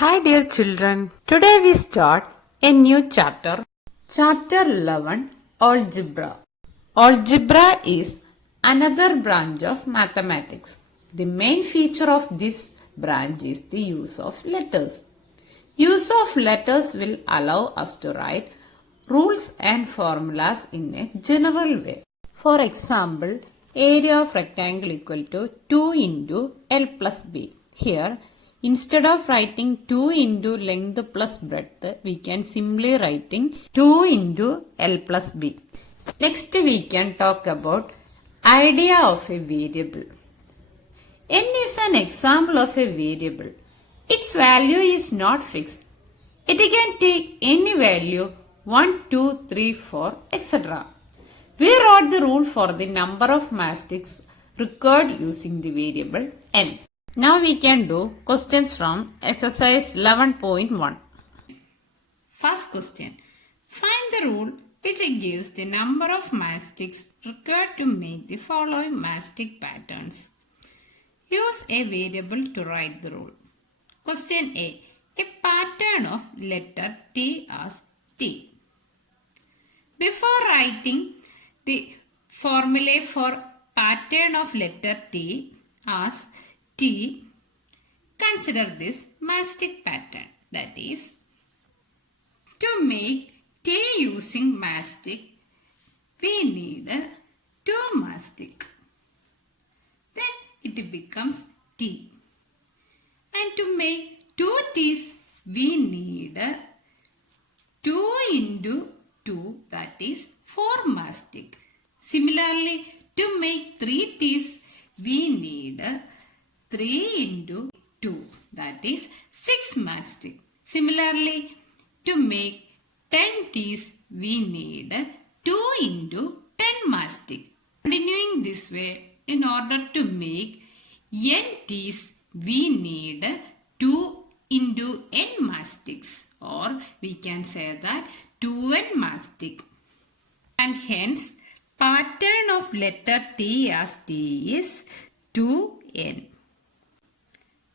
Hi dear children, today we start a new chapter, chapter 11, Algebra. Algebra is another branch of mathematics. The main feature of this branch is the use of letters. Use of letters will allow us to write rules and formulas in a general way. For example, area of rectangle equal to 2 into L plus B. Here, instead of writing 2 into length plus breadth, we can simply writing 2 into L plus B. Next, we can talk about idea of a variable. N is an example of a variable. Its value is not fixed. It can take any value 1, 2, 3, 4, etc. We wrote the rule for the number of mastics required using the variable n. Now we can do questions from exercise 11.1. First question. Find the rule which gives the number of mastics required to make the following mastic patterns. Use a variable to write the rule. Question A. A pattern of letter T as T. Before writing the formula for pattern of letter T as T, consider this mastic pattern. That is, to make T using mastic, we need 2 mastic. Then it becomes T. And to make 2 T's, we need 2 into 2, that is 4 mastic. Similarly, to make 3 T's, we need 3 into 2, that is 6 mastic. Similarly, to make 10 T's, we need 2 into 10 mastic. Continuing this way, in order to make n T's, we need 2 into n mastics, or we can say that 2n mastic. And hence, pattern of letter T as T is 2n.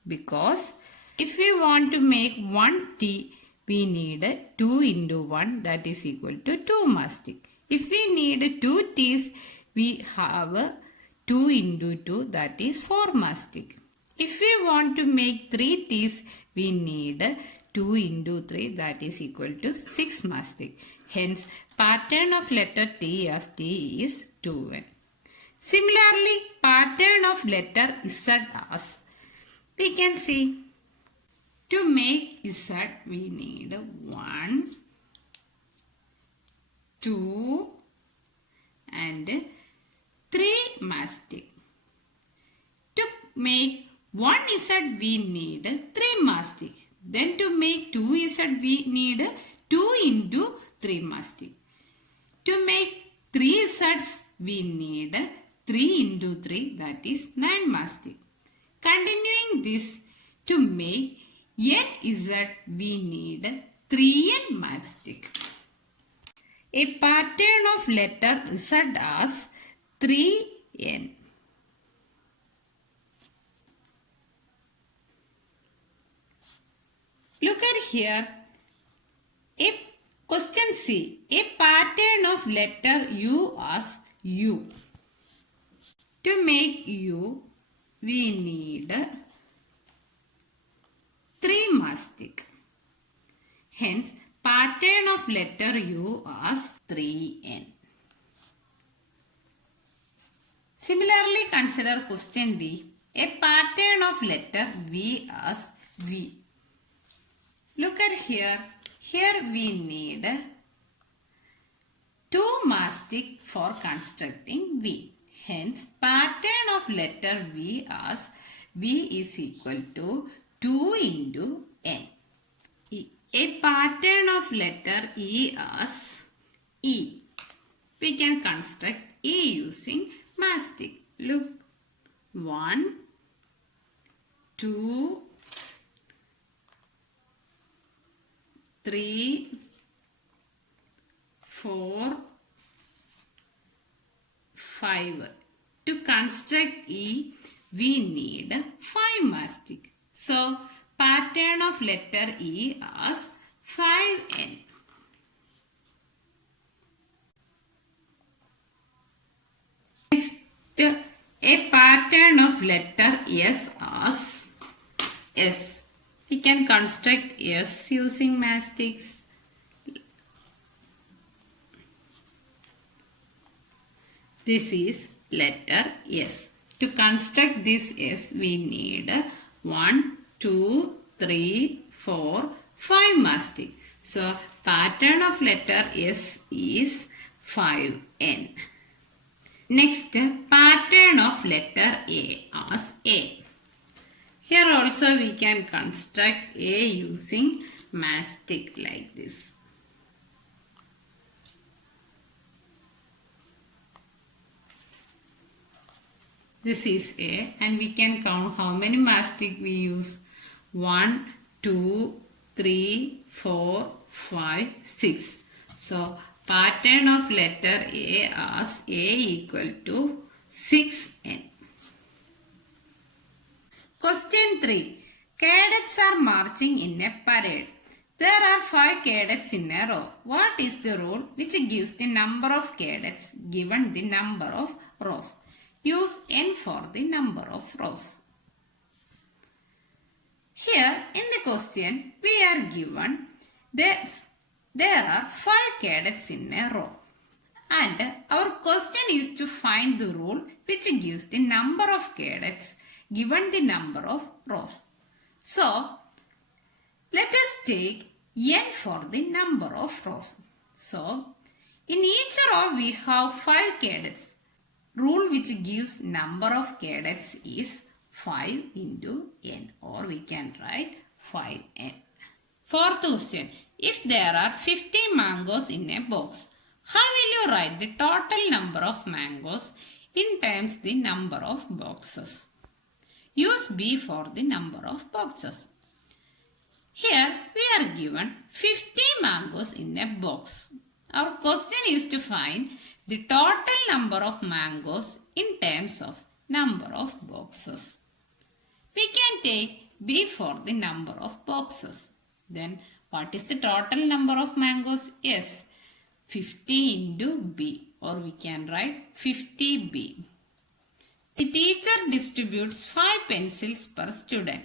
Because if we want to make 1 T, we need 2 into 1, that is equal to 2 mastic. If we need 2 T's, we have 2 into 2, that is 4 mastic. If we want to make 3 T's, we need 2 into 3, that is equal to 6 mastic. Hence, pattern of letter T as T is 2n. Similarly, pattern of letter Z as, we can see, to make Z, we need 1, 2, and 3 mastic. To make 1Z, we need 3 mastic. Then to make 2Z, we need 2 into 3 mastic. To make 3Z's, we need 3 into 3, that is 9 mastic. Continuing this, to make NZ, we need 3n mastic. A pattern of letter Z as 3n. Look at here. A question C. A pattern of letter U as U. To make U, we need 3 mastic. Hence, pattern of letter U as 3n. Similarly, consider question D. A pattern of letter V as V. Look at here. Here we need 2 mastic for constructing V. Hence, pattern of letter V as V is equal to 2 into n. A pattern of letter E as E. We can construct E using mastic. Look, 1, 2, 3, 4, 5. To construct E, we need 5 mastic. So, pattern of letter E as 5n. Next, a pattern of letter S as S. We can construct S using mastics. This is letter S. To construct this S, we need 1, 2, 3, 4, 5 mastic. So, pattern of letter S is 5n. Next, pattern of letter A as A. Here also we can construct A using mastic like this. This is A and we can count how many mastic we use. 1, 2, 3, 4, 5, 6. So, pattern of letter A as A equal to 6n. Question 3. Cadets are marching in a parade. There are 5 cadets in a row. What is the rule which gives the number of cadets given the number of rows? Use n for the number of rows. Here in the question we are given there are 5 cadets in a row. And our question is to find the rule which gives the number of cadets given the number of rows. So, let us take n for the number of rows. So, in each row we have 5 cadets. Rule which gives number of cadets is 5 into n, or we can write 5n. Fourth question. If there are 50 mangoes in a box, how will you write the total number of mangoes in times the number of boxes? Use B for the number of boxes. Here we are given 50 mangoes in a box. Our question is to find the total number of mangoes in terms of number of boxes. We can take B for the number of boxes. Then what is the total number of mangoes? Yes, 50 into B, or we can write 50B. The teacher distributes 5 pencils per student.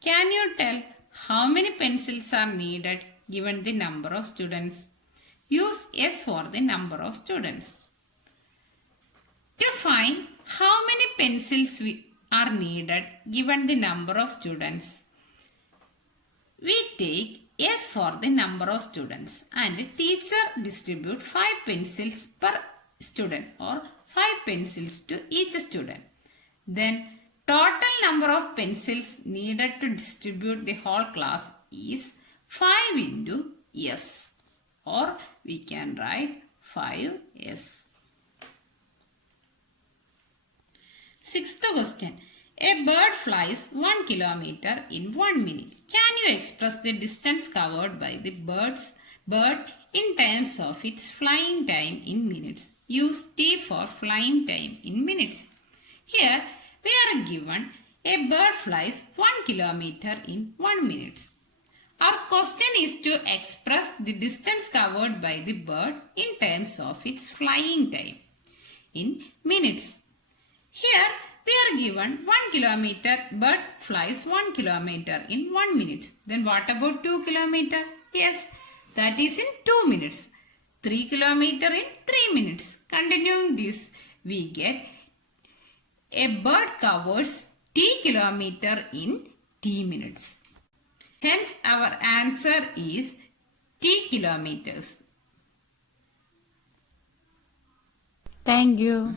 Can you tell how many pencils are needed given the number of students? Use S for the number of students. To find how many pencils are needed given the number of students, we take S for the number of students and teacher distribute 5 pencils per student, or 5 pencils to each student. Then total number of pencils needed to distribute the whole class is 5 into S, or we can write 5S. Sixth question. A bird flies 1 kilometer in 1 minute. Can you express the distance covered by the bird in terms of its flying time in minutes? Use T for flying time in minutes. Here we are given a bird flies 1 kilometer in 1 minute. Our question is to express the distance covered by the bird in terms of its flying time in minutes. Here we are given 1 kilometer, bird flies 1 kilometer in 1 minute. Then what about 2 kilometer? Yes, that is in 2 minutes. 3 kilometer in 3 minutes. Continuing this, we get a bird covers T kilometer in T minutes. Hence our answer is T kilometers. Thank you.